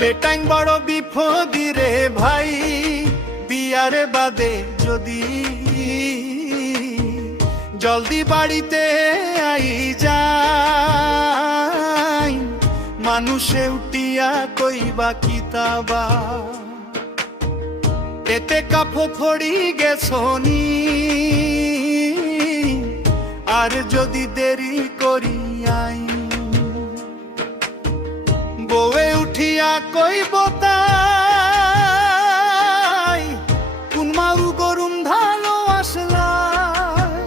বেটাইং বড় বিপদি রে ভাই, বিয়ার বাদে যদি জলদি বাড়িতে আই যাই, মানুষে উঠিয়া কইবা কিতাবা এতে কাপড় ফড়ি গেছনি, আর যদি দেরি করি আই বউয়ে উঠিয়া কইব তাই, কোন মারু গরুম ধালো আসলাই।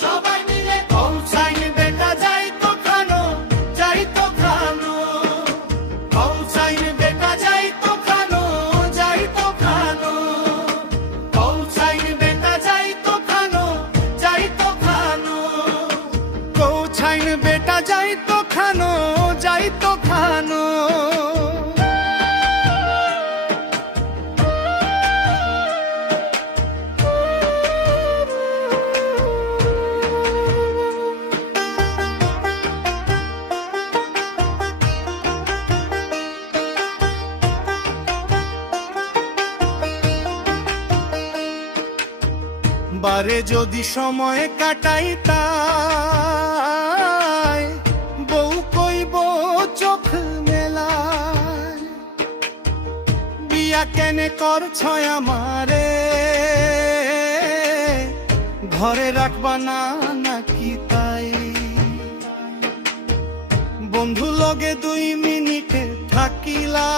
সবাই মিলে কৌসাইন বেটা যাই তো খানো, যাই তো খানো, কৌসাইন বেটা যাই তো খানো, যাই তো খানো, কৌসাইন বেটা যাই তো খানো, যাই তো খানো, কৌসাইন বেটা যাই তো খানো, যাই তো খানো। বারে যদি সময় কাটাইতাই, বউ কইব চোখ মেলায়, বিয়া কেনে করছ আমারে, ঘরে রাখবা না নাকি তাই। বন্ধু লগে 2 মিনিটে থাকিলা